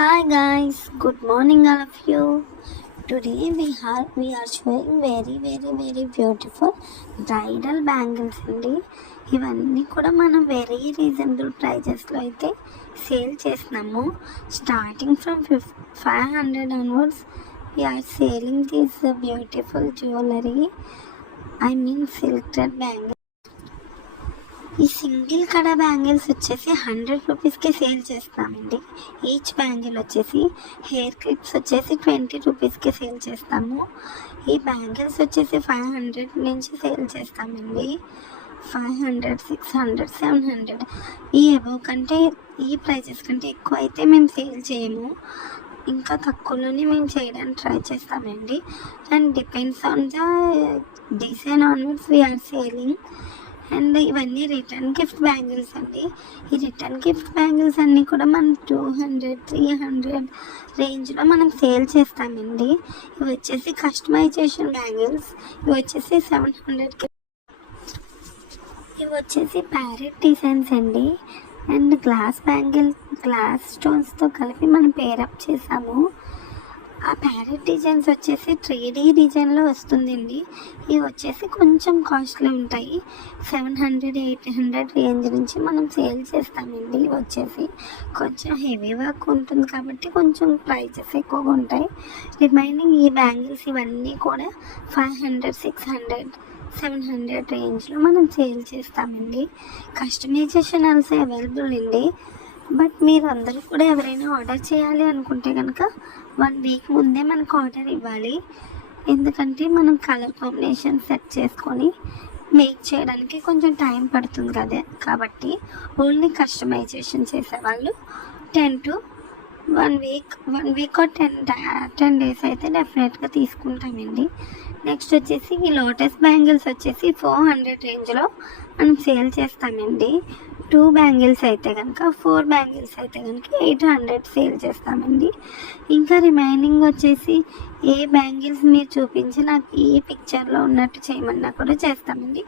Hi guys, good morning all of you. Today we are showing very beautiful bridal bangles అండి. ఇవన్నీ కూడా మనం very reasonable ప్రైజెస్లో అయితే సేల్ చేస్తున్నాము. Starting from 500 onwards we are selling this beautiful jewelry. I mean silk thread bangles. ఈ single కడ bangles వచ్చేసి 100 రూపీస్కే సేల్ చేస్తామండి. ఈచ్ బ్యాంగిల్ వచ్చేసి హెయిర్ క్లిప్స్ వచ్చేసి 20 రూపీస్కే సేల్ చేస్తాము. ఈ బ్యాంగిల్స్ వచ్చేసి 500 నుంచి సేల్ చేస్తామండి. 500, 600, 700 ఈ అబవ్ కంటే ఈ ప్రైజెస్ కంటే ఎక్కువ అయితే మేము సేల్ చేయము. ఇంకా తక్కువలోనే మేము చేయడానికి ట్రై చేస్తామండి. And depends on the design onwards we are selling. And ఇవన్నీ రిటర్న్ గిఫ్ట్ బ్యాంగిల్స్ అండి. ఈ రిటర్న్ గిఫ్ట్ బ్యాంగిల్స్ అన్నీ కూడా మనం 200, 300 రేంజ్లో మనం సేల్ చేస్తామండి. ఇవి వచ్చేసి కస్టమైజేషన్ బ్యాంగిల్స్. ఇవి వచ్చేసి 700కి. ఇవి వచ్చేసి ప్యారెట్ డిజైన్స్ అండి. అండ్ గ్లాస్ స్టోన్స్తో కలిపి మనం పేరప్ చేసాము. ఆ ప్యారెట్ డిజైన్స్ వచ్చేసి 3D డిజైన్లో వస్తుందండి. ఇవి వచ్చేసి కొంచెం కాస్ట్లీ ఉంటాయి. 700, 800 రేంజ్ నుంచి మనం సేల్ చేస్తామండి. ఇవి వచ్చేసి కొంచెం హెవీ వర్క్ ఉంటుంది కాబట్టి కొంచెం ప్రైజెస్ ఎక్కువగా ఉంటాయి. రిమైనింగ్ ఈ బ్యాంగిల్స్ ఇవన్నీ కూడా 500, 600, 700 రేంజ్లో మనం సేల్ చేస్తామండి. కస్టమైజేషన్ ఆల్సో అవైలబుల్ అండి. బట్ మీరు అందరూ కూడా ఎవరైనా ఆర్డర్ చేయాలి అనుకుంటే కనుక 1 వీక్ ముందే మనకు ఆర్డర్ ఇవ్వాలి. ఎందుకంటే మనం కలర్ కాంబినేషన్ సెట్ చేసుకొని మేక్ చేయడానికి కొంచెం టైం పడుతుంది కదా. కాబట్టి ఓన్లీ కస్టమైజేషన్ చేసేవాళ్ళు 1 వీక్ ఆర్ 10 days అయితే డెఫినెట్గా తీసుకుంటామండి. నెక్స్ట్ వచ్చేసి ఈ లోటస్ బ్యాంగిల్స్ వచ్చేసి 400 రేంజ్లో మనం సేల్ చేస్తామండి. 2 బ్యాంగిల్స్ అయితే కనుక 4 బ్యాంగిల్స్ అయితే కనుక 800 సేల్ చేస్తామండి. ఇంకా రిమైనింగ్ వచ్చేసి ఏ బ్యాంగిల్స్ మీరు చూపించి నాకు ఈ పిక్చర్లో ఉన్నట్టు చేయమన్నా కూడా చేస్తామండి.